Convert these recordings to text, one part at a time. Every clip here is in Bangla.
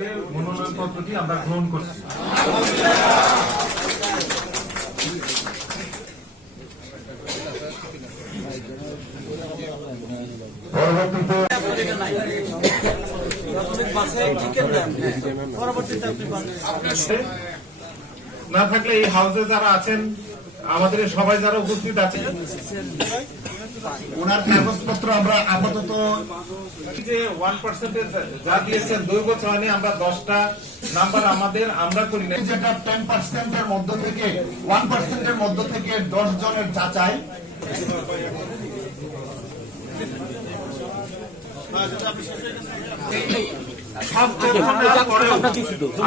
আজকে মনোনয়নপত্রটি আমরা গ্রহণ করছি। না থাকলে এই হাউসে যারা আছেন, আমাদের সবাই যারা উপস্থিত আছেন, ওনার কাগজপত্র আমরা আপাতত যে 1% যা দিয়েছেন 2 বছর হয়নি, আমরা 10টা নাম্বার আমরা করি না, যেটা 10% মধ্য থেকে 1% মধ্য থেকে 10 জনের যাচাই।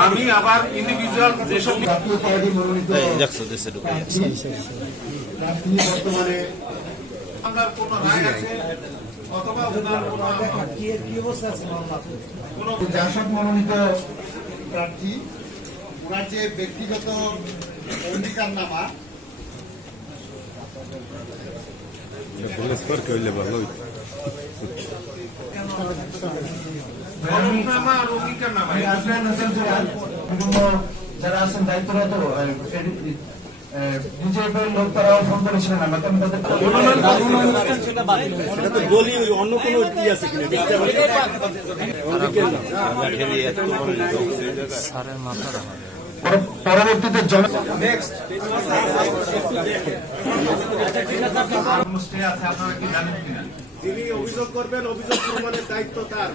আমি আবার ইন্ডিভিজুয়াল যেসব বর্তমানে আপনার কোন রায় আছে অথবা জাসদ মনোনীত প্রার্থী, ওনার যে ব্যক্তিগত অঙ্গীকার নামা যারা আছেন দায়িত্বরত বিজেপির লোক, তারাও ফোন করেছিলেন, আমরা অন্য কোনো আছে পরবর্তীতে আপনারা কি জানেন কিনা? যিনি অভিযোগ করবেন, অভিযোগ প্রমাণের দায়িত্ব তার।